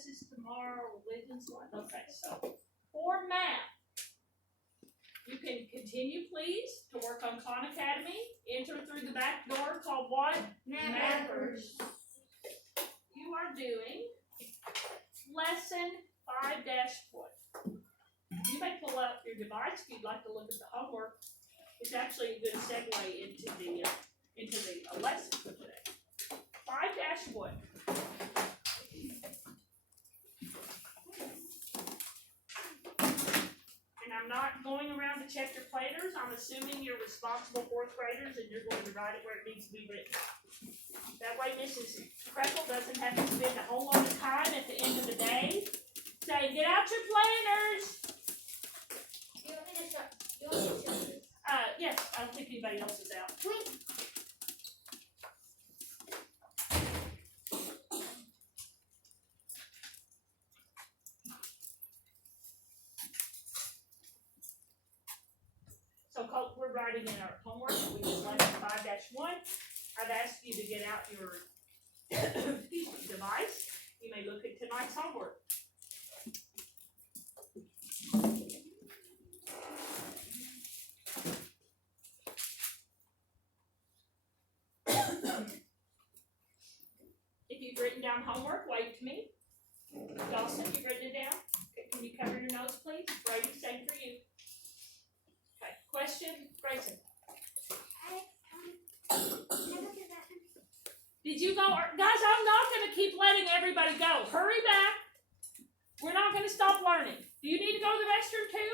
recess is tomorrow, religion's one. Okay, so for math, you can continue, please, to work on Khan Academy. Enter through the back door called what? Mappers. You are doing lesson 5-1. You may pull up your device if you'd like to look at the homework. It's actually a good segue into the lesson for today. 5-1. And I'm not going around to check your platers. I'm assuming you're responsible fourth graders and you're going to write it where it needs to be written. That way Mrs. Krekel doesn't have to spend a whole lot of time at the end of the day saying, get out your planners. You want me to show this? Yes, I don't think anybody else is out. Wait. So we're writing in our homework, we just lesson 5-1. I've asked you to get out your device. You may look at tonight's homework. If you've written down homework, wave to me. Dawson, you've written it down? Okay, can you cover your nose, please? Brady, same for you. Okay, question, Grayson. Did you go, guys, I'm not going to keep letting everybody go. Hurry back. We're not going to stop learning. Do you need to go to the restroom too?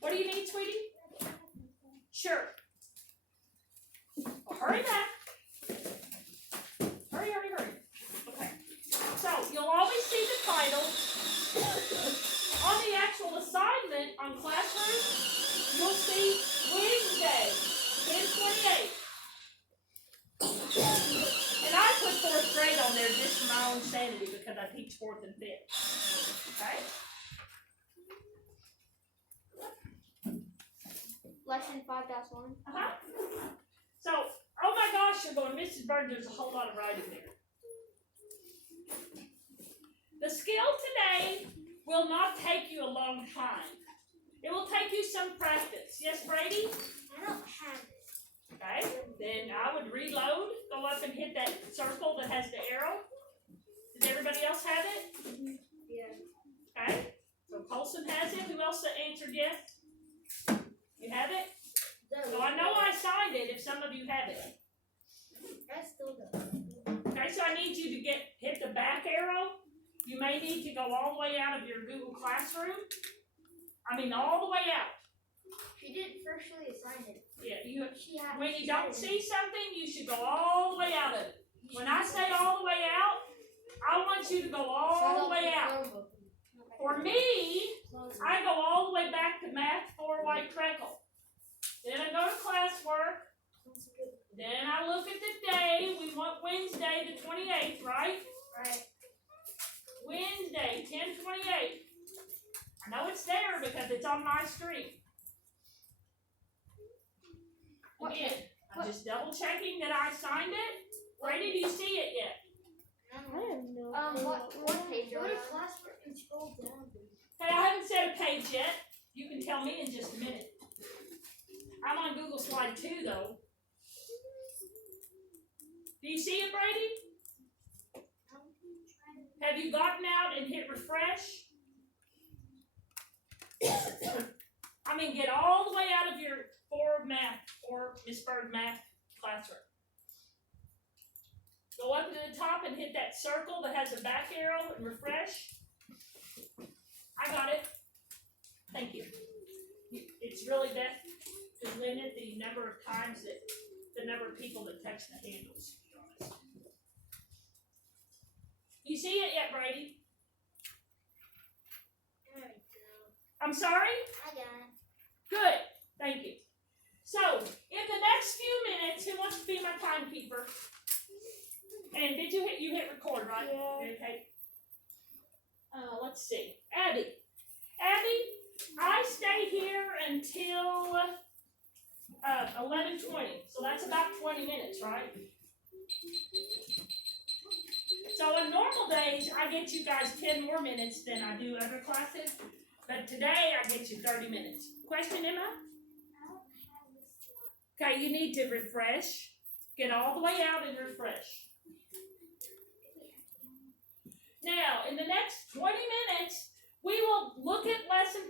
What do you need, sweetie? Sure. Well, hurry back. Hurry, hurry, hurry. Okay. So, you'll always see the title. On the actual assignment on Classroom, you'll see Wednesday, 10/28. And I put fourth grade on there just for my own sanity because I teach fourth and fifth. Okay? Lesson 5-1. Uh-huh. So, oh my gosh, you're going, Mrs. Bird, there's a whole lot of writing there. The skill today will not take you a long time. It will take you some practice. Yes, Brady? I don't have it. Okay, then I would reload, go up and hit that circle that has the arrow. Does everybody else have it? Yeah. Okay, so Colson has it. Who else answered yes? You have it? So I know I signed it if some of you have it. I still don't. Okay, so I need you to hit the back arrow. You may need to go all the way out of your Google Classroom. I mean, all the way out. She didn't firstly assign it. Yeah, She had. when you don't see something, you should go all the way out of it. When I say all the way out, I want you to go all the way out. For me, I go all the way back to Math 4 White Treckle. Then I go to classwork. Then I look at the day. We want Wednesday the 28th, right? Right. Wednesday, 10/28. I know it's there because it's on my screen. Again, I'm just double checking that I signed it. Brady, do you see it yet? What page are you on? Classwork and scroll down. Hey, I haven't set a page yet. You can tell me in just a minute. I'm on Google Slide 2, though. Do you see it, Brady? Have you gotten out and hit refresh? I mean, get all the way out of your Miss Bird math classroom. Go up to the top and hit that circle that has a back arrow and refresh. I got it. Thank you. It's really best to limit the number of times that the number of people that touch the handles, to be honest. You see it yet, Brady? There we go. I'm sorry? I got it. Good. Thank you. So, in the next few minutes, who wants to be my timekeeper? And did you hit record, right? Yeah. Okay. Let's see. Abby, I stay here until 11:20. So that's about 20 minutes, right? So a normal days, I get you guys 10 more minutes than I do other classes, but today I get you 30 minutes. Question, Emma? Okay, you need to refresh. Get all the way out and refresh. Now, in the next 20 minutes, we will look at lesson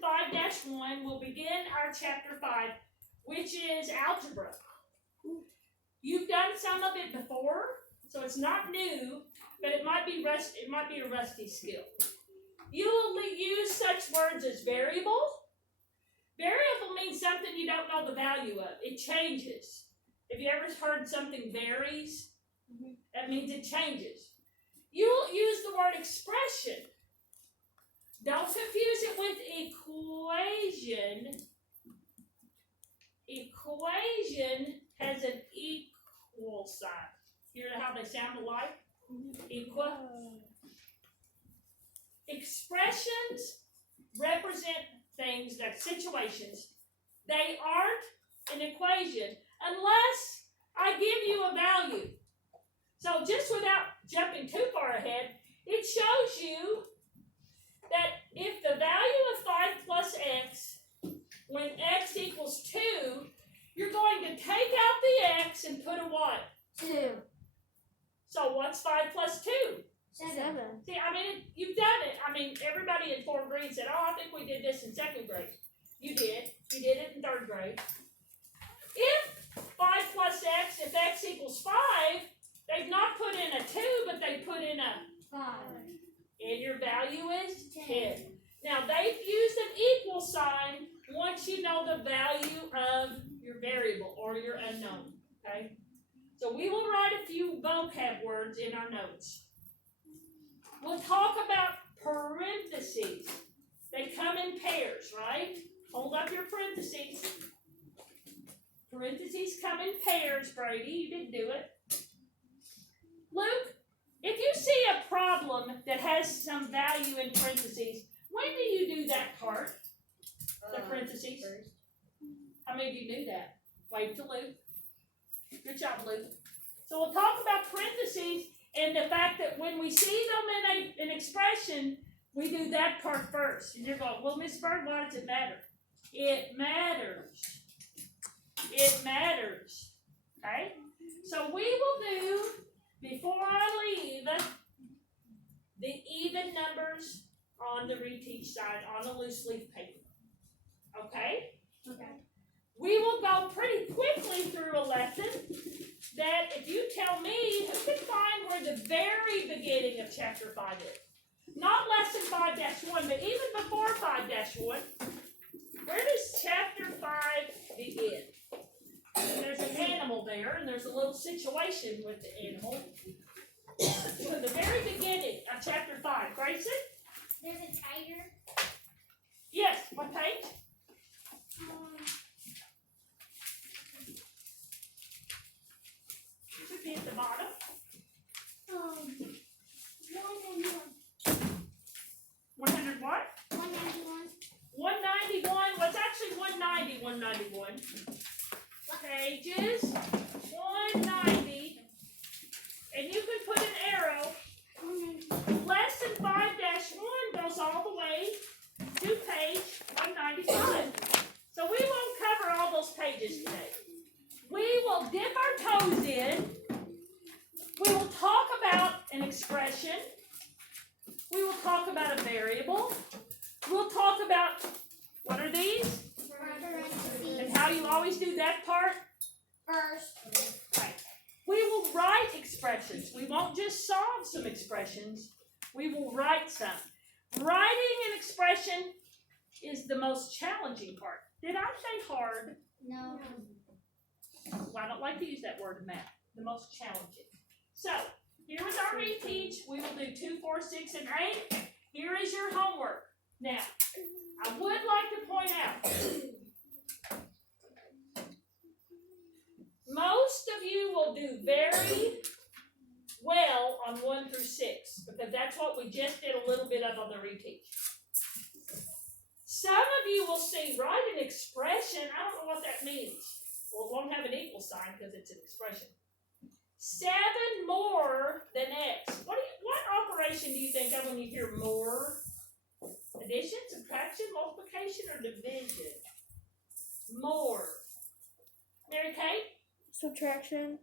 5-1. We'll begin our chapter 5, which is algebra. You've done some of it before, so it's not new, but it might be a rusty skill. You will use such words as variable. Variable means something you don't know the value of. It changes. Have you ever heard something varies? That means it changes. You will use the word expression. Don't confuse it with equation. Equation has an equal sign. Hear how they sound alike? Equal. Expressions represent things like situations. They aren't an equation unless I give you a value. So just without jumping too far ahead, it shows you that if the value of 5 plus x, when x equals 2, you're going to take out the x and put a what? 2. So what's 5 plus 2? 7. See, I mean, you've done it. I mean, everybody in 4th grade said, oh, I think we did this in 2nd grade. You did. You did it in 3rd grade. If 5 plus x, if x equals 5, they've not put in a 2, but they put in a 5. And your value is 10. 10. Now, they've used an equal sign once you know the value of your variable or your unknown. Okay? So we will write a few vocab words in our notes. We'll talk about parentheses. They come in pairs, right? Hold up your parentheses. Parentheses come in pairs, Brady. You didn't do it. Luke, if you see a problem that has some value in parentheses, when do you do that part? The parentheses? First. How many of you knew that? Wait till Luke. Good job, Luke. So we'll talk about parentheses and the fact that when we see them in an expression, we do that part first. And you're going, well, Miss Bird, why does it matter? It matters. It matters. Okay? So we will do, before I leave, the even numbers on the reteach side on a loose leaf paper. Okay? Okay. We will go pretty quickly through a lesson that if you tell me who can find where the very beginning of chapter 5 is. Not lesson 5-1, but even before 5-1, where does chapter 5 begin? There's an animal there, and there's a little situation with the animal. So the very beginning of chapter 5, Grayson? There's a tiger. Yes, what page? Should be at the bottom. 191. 100 what? 191. 191, well, it's actually 190, 191. Pages 190, and you can put an arrow. Lesson 5-1 goes all the way to page 195. So we won't cover all those pages today. We will dip our toes in. We will talk about an expression. We will talk about a variable. We'll talk about, what are these? And how you always do that part? First. Right. We will write expressions. We won't just solve some expressions. We will write some. Writing an expression is the most challenging part. Did I say hard? No. Well, I don't like to use that word in math. The most challenging. So, here is our reteach. We will do 2, 4, 6, and 8. Here is your homework. Now, I would like to point out, most of you will do very well on 1 through 6, because that's what we just did a little bit of on the reteach. Some of you will see, write an expression. I don't know what that means. Well, it won't have an equal sign because it's an expression. 7 more than X. What operation do you think of when you hear more? Addition, subtraction, multiplication, or division? More. Mary Kay? Subtraction.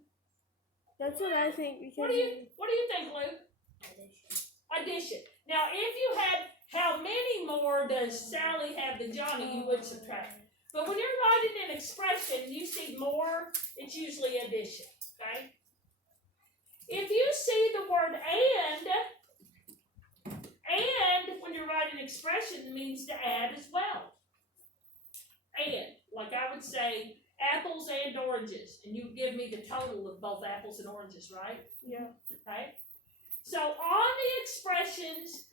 That's what I think because What do you think, Luke? Addition. Now, if you had how many more does Sally have than Johnny, you would subtract. But when you're writing an expression, you see more, it's usually addition, okay? If you see the word and when you're writing an expression, it means to add as well. And, like I would say, apples and oranges, and you give me the total of both apples and oranges, right? yeah. Okay? So on the expressions,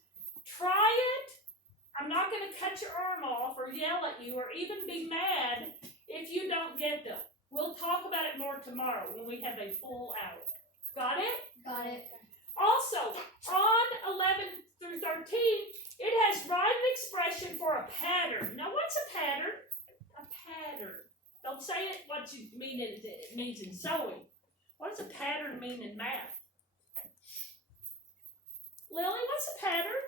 try it. I'm not going to cut your arm off or yell at you or even be mad if you don't get them. We'll talk about it more tomorrow when we have a full hour. Got it? Got it. Also, on 11 through 13, it has write an expression for a pattern. Now, what's a pattern? A pattern. Don't say it what you mean it means in sewing. What does a pattern mean in math? Lily, what's a pattern?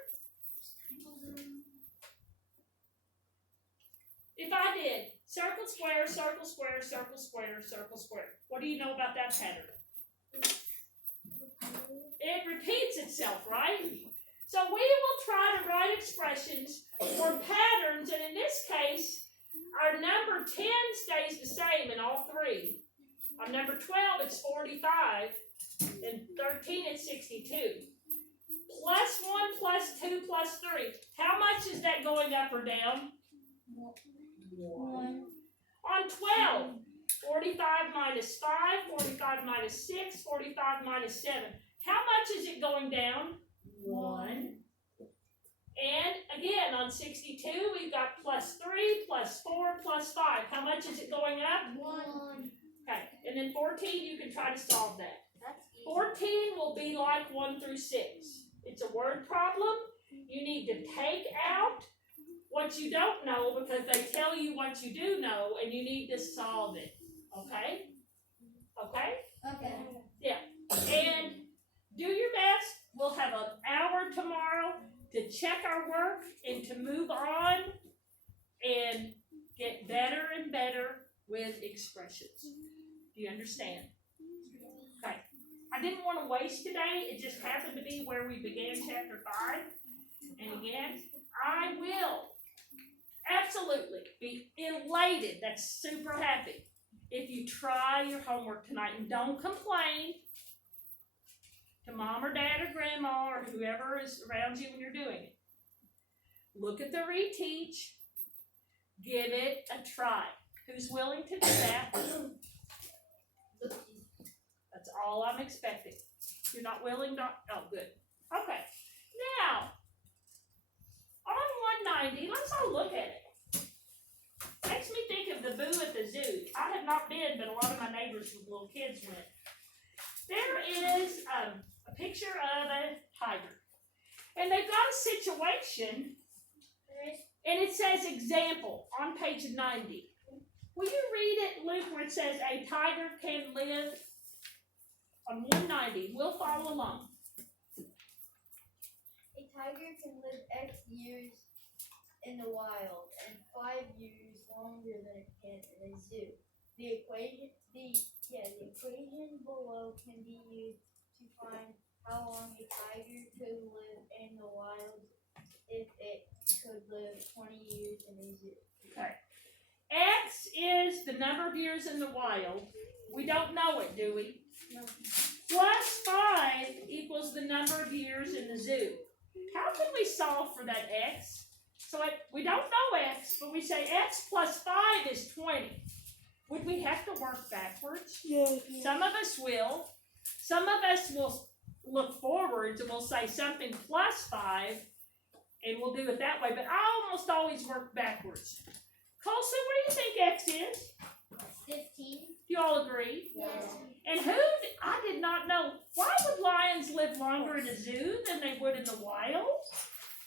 If I did circle, square, circle, square, circle, square, circle, square, what do you know about that pattern? It repeats itself, right? So we will try to write expressions for patterns, and in this case, our number 10 stays the same in all three. On number 12, it's 45, and 13, it's 62. Plus 1, plus 2, plus 3. How much is that going up or down? 1. On 12, 45 minus 5, 45 minus 6, 45 minus 7. How much is it going down? 1. And again, on 62, we've got plus 3, plus 4, plus 5. How much is it going up? 1. Okay, and then 14, you can try to solve that. That's easy. 14 will be like 1 through 6. It's a word problem. You need to take out what you don't know because they tell you what you do know, and you need to solve it. Okay? Okay? Okay. And do your best. We'll have an hour tomorrow to check our work and to move on and get better and better with expressions. Do you understand? Okay. I didn't want to waste today. It just happened to be where we began chapter 5. And again, I will absolutely be elated. That's super happy. If you try your homework tonight and don't complain to mom or dad or grandma or whoever is around you when you're doing it. Look at the reteach. Give it a try. Who's willing to do that? That's all I'm expecting. You're not willing to? Oh, good. Okay. Now, on 190, let's all look at it. Makes me think of the Boo at the zoo. I have not been, but a lot of my neighbors with little kids went. There is a picture of a tiger. And they've got a situation, and it says example on page 90. Will you read it, Luke, where it says a tiger can live on 190? We'll follow along. A tiger can live X years in the wild and 5 years longer than it can in a zoo. The equation below can be used to find how long a tiger could live in the wild if it could live 20 years in a zoo. Okay. X is the number of years in the wild. We don't know it, do we? No. Plus 5 equals the number of years in the zoo. How can we solve for that X? So we don't know X, but we say X plus 5 is 20. Would we have to work backwards? Yeah. Some of us will. Some of us will look forwards and we'll say something plus 5, and we'll do it that way. But I almost always work backwards. Colson, what do you think X is? 15. Do you all agree? Yes. And I did not know. Why would lions live longer in a zoo than they would in the wild?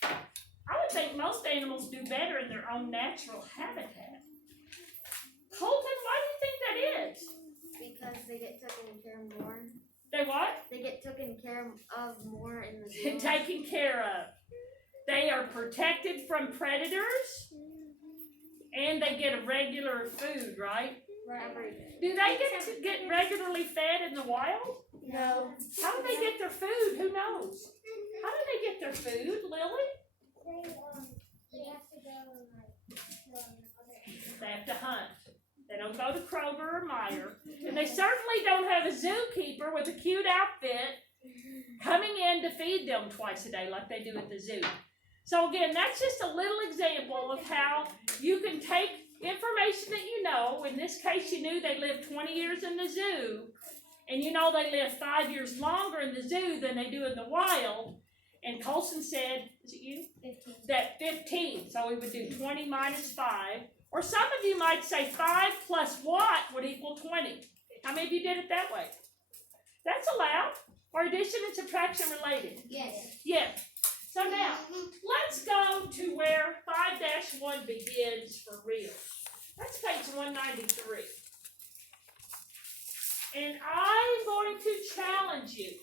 I would think most animals do better in their own natural habitat. Colton, why do you think that is? Because they get taken care of more. They what? They get taken care of more in the zoo. Taken care of. They are protected from predators, and they get a regular food, right? Every day. Do they get regularly fed in the wild? No. How do they get their food? Who knows? How do they get their food, Lily? They have to go They have to hunt. They don't go to Kroger or Meijer. And they certainly don't have a zookeeper with a cute outfit coming in to feed them twice a day like they do at the zoo. So again, that's just a little example of how you can take information that you know. In this case, you knew they lived 20 years in the zoo. And you know they live 5 years longer in the zoo than they do in the wild. And Colson said, is it you? 15. That 15. So we would do 20 minus 5. Or some of you might say 5 plus what would equal 20. How many of you did it that way? That's allowed. Or addition and subtraction related. Yes. Yes. So now, let's go to where 5-1 begins for real. That's page 193. And I'm going to challenge you.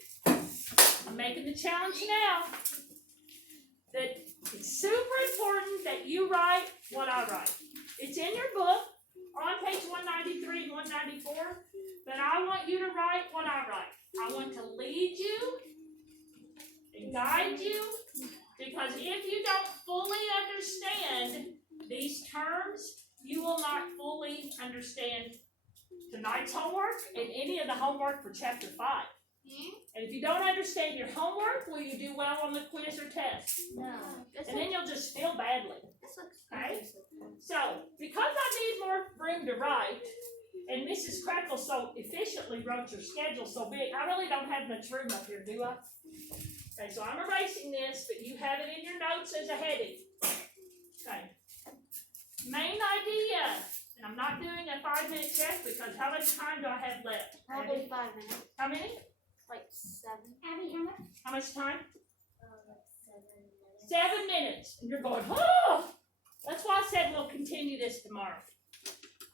I'm making the challenge now. That it's super important that you write what I write. It's in your book on page 193 and 194, but I want you to write what I write. I want to lead you and guide you, because if you don't fully understand these terms, you will not fully understand tonight's homework and any of the homework for chapter 5. And if you don't understand your homework, will you do well on the quiz or test? No. And then you'll just feel badly. Okay? So, because I need more room to write, and Mrs. Crackle so efficiently wrote your schedule so big, I really don't have much room up here, do I? Okay, so I'm erasing this, but you have it in your notes as a heading. Okay. Main idea. And I'm not doing a 5-minute check because how much time do I have left? Probably 5 minutes. How many? Like 7. Abby, how much? How much time? Like 7 minutes. 7 minutes. And you're going, oh! That's why I said we'll continue this tomorrow.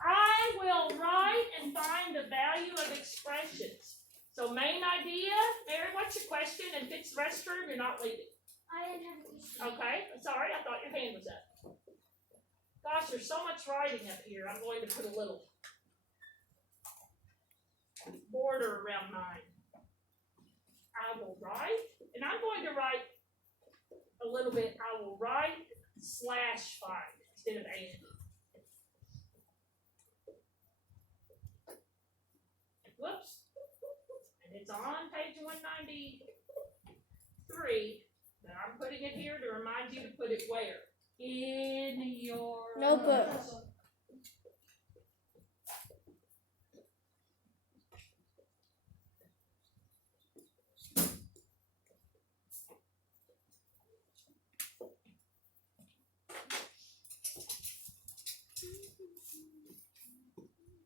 I will write and find the value of expressions. So main idea, Mary, what's your question? And if it's restroom, you're not leaving. I didn't have a Okay, sorry, I thought your hand was up. Gosh, there's so much writing up here. I'm going to put a little border around mine. I will write, and I'm going to write a little bit. I will write /find instead of and. Whoops. And it's on page 193, but I'm putting it here to remind you to put it where? In your Notebook.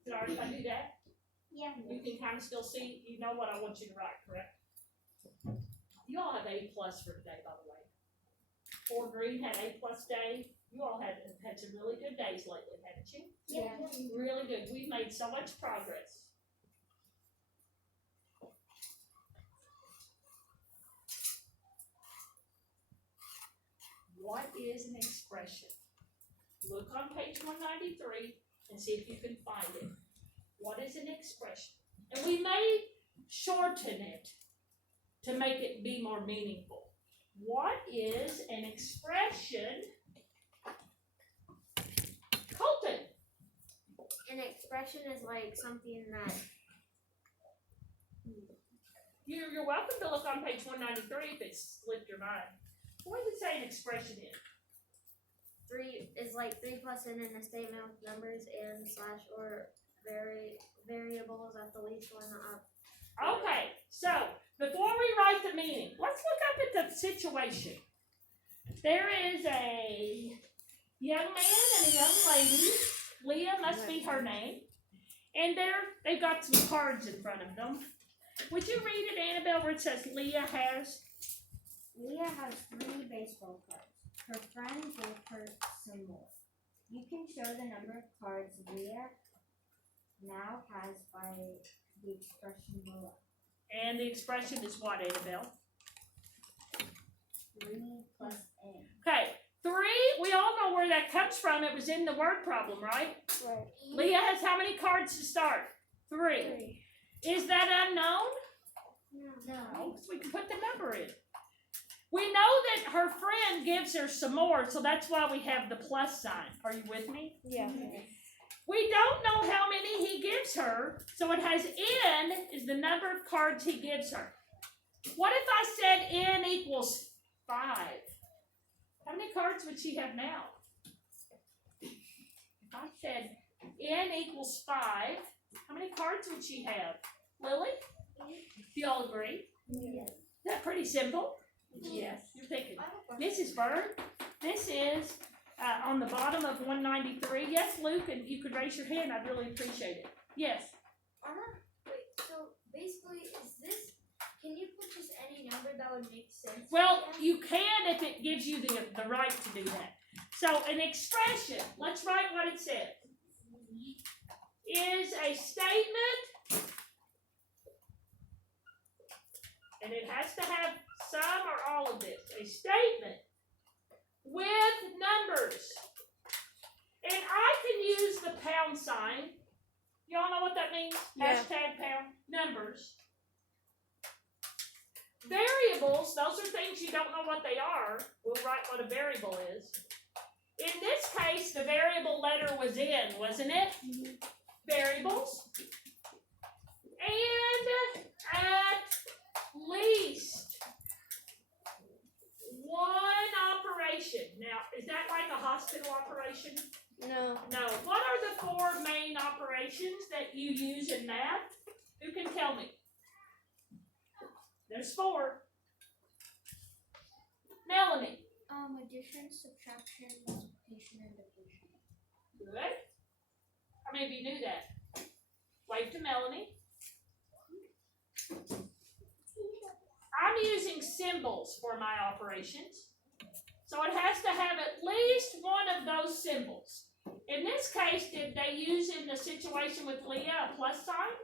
Sorry if I do that. Yeah. You can kind of still see, you know what I want you to write, correct? You all have A+ for today, by the way. Fort Greene had A+ day. You all have had some really good days lately, haven't you? Yeah. Really good. We've made so much progress. What is an expression? Look on page 193 and see if you can find it. What is an expression? And we may shorten it to make it be more meaningful. What is an expression? Colton. An expression is like something that. You're welcome to look on page 193 if it's slipped your mind. What does it say an expression is? 3 is like 3 plus n in a statement with numbers and slash or variables at the least one up. Okay, so before we write the meaning, let's look up at the situation. There is a young man and a young lady. Leah must be her name. And they've got some cards in front of them. Would you read it, Annabelle, where it says Leah has? Leah has 3 baseball cards. Her friend gave her some more. You can show the number of cards Leah now has by the expression below. And the expression is what, Annabelle? 3 plus n. Okay, 3, we all know where that comes from. It was in the word problem, right? Right. Leah has how many cards to start? 3. 3. Is that unknown? No. No, so we can put the number in. We know that her friend gives her some more, so that's why we have the plus sign. Are you with me? Yeah. We don't know how many he gives her, so it has n is the number of cards he gives her. What if I said n equals 5? How many cards would she have now? If I said n equals 5, how many cards would she have? Lily? Do y'all agree? Yes. Is that pretty simple? Yes. You're thinking, Mrs. Bird, this is on the bottom of 193. Yes, Luke, and you could raise your hand. I'd really appreciate it. Yes. Wait, so basically, can you put just any number that would make sense? Well, you can if it gives you the right to do that. So an expression, let's write what it says, is a statement, and it has to have some or all of this, a statement with numbers. And I can use the pound sign. Y'all know what that means? Yeah. Hashtag pound. Numbers. Variables, those are things you don't know what they are. We'll write what a variable is. In this case, the variable letter was in, wasn't it? Variables. And at least one operation. Now, is that like a hospital operation? No. No. What are the 4 main operations that you use in math? Who can tell me? There's 4. Melanie. Addition, subtraction, multiplication, and division. Good. How many of you knew that? Wave to Melanie. I'm using symbols for my operations. So it has to have at least one of those symbols. In this case, did they use in the situation with Leah a plus sign?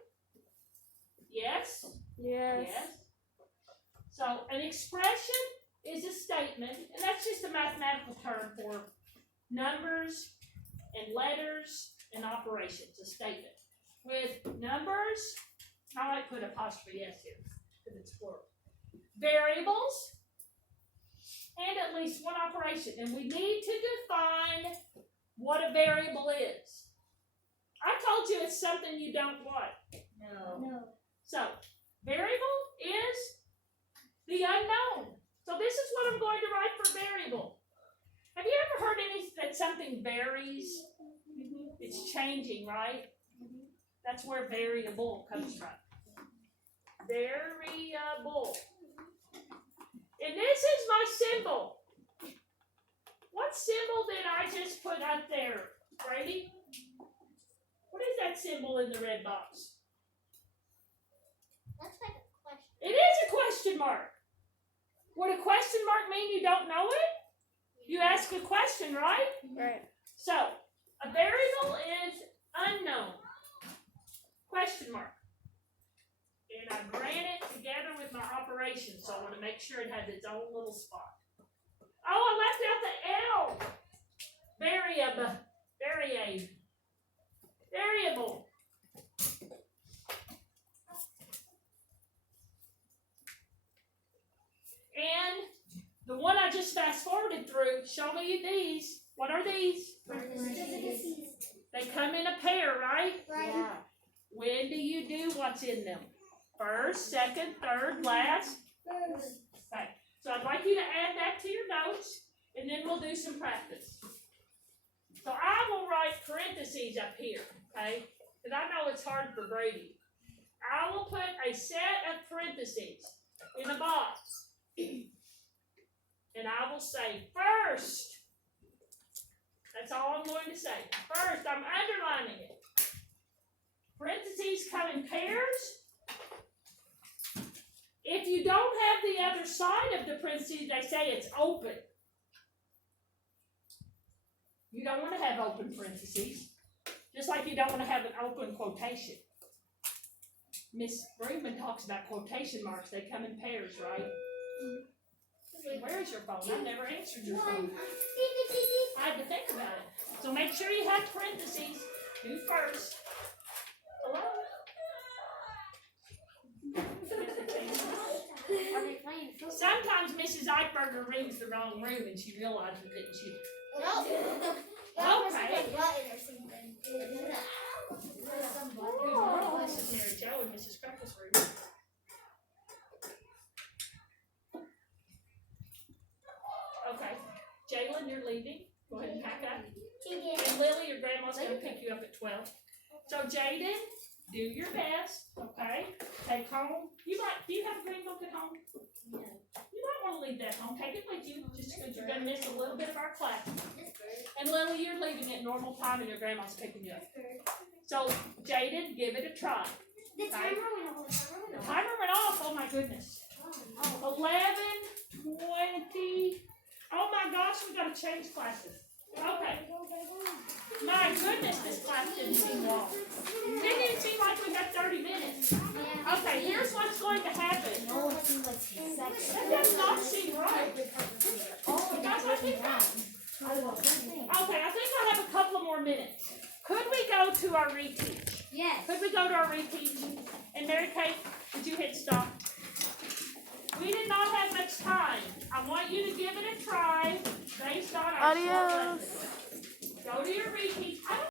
Yes. Yes. Yes. So an expression is a statement, and that's just a mathematical term for numbers and letters and operations, a statement. With numbers, I might put apostrophe S here, because it's plural. Variables, and at least one operation. And we need to define what a variable is. I told you it's something you don't what? No. So, variable is the unknown. So this is what I'm going to write for variable. Have you ever heard that something varies? It's changing, right? That's where variable comes from. Variable. And this is my symbol. What symbol did I just put up there, Brady? What is that symbol in the red box? That's like a question. It is a question mark. Would a question mark mean you don't know it? You ask a question, right? Right. So, a variable is unknown. Question mark. And I ran it together with my operation, so I want to make sure it has its own little spot. Oh, I left out the L. Variable. Variable. And the one I just fast forwarded through, show me these. What are these? They come in a pair, right? Yeah. When do you do what's in them? First, second, third, last? Okay. So I'd like you to add that to your notes, and then we'll do some practice. So I will write parentheses up here, okay? Because I know it's hard for Brady. I will put a set of parentheses in a box. And I will say first. That's all I'm going to say. First, I'm underlining it. Parentheses come in pairs. If you don't have the other side of the parentheses, they say it's open. You don't want to have open parentheses. Just like you don't want to have an open quotation. Miss Broomman talks about quotation marks. They come in pairs, right? Where is your phone? I never answered your phone. I had to think about it. So make sure you have parentheses. Do first. Hello? Are they playing football? Sometimes Mrs. Eichberger rings the wrong room and she realizes it, didn't she? That was like a button or something. Oh, this is Mary Jo in Mrs. Crackle's room. Okay. Jalen, you're leaving. Go ahead and pack up. And Lily, your grandma's gonna pick you up at 12. So Jaden, do your best, okay? Take home. Do you have a green book at home? No. You might wanna leave that home. Take it with you, just because you're gonna miss a little bit of our class. And Lily, you're leaving at normal time and your grandma's picking you up. So Jaden, give it a try. The timer went off. The timer went off, oh my goodness. 11, 20. Oh my gosh, we gotta change classes. Okay. My goodness, this class didn't seem long. Didn't even seem like we got 30 minutes. Okay, here's what's going to happen. No, it seems like 2 seconds. That does not seem right. Oh, Guys, I think that. that. Okay, I think I have a couple of more minutes. Could we go to our reteach? Yes. Could we go to our reteach? And Mary Kate, did you hit stop? We did not have much time. I want you to give it a try based on our short Adios. lesson. Go to your reteach. I don't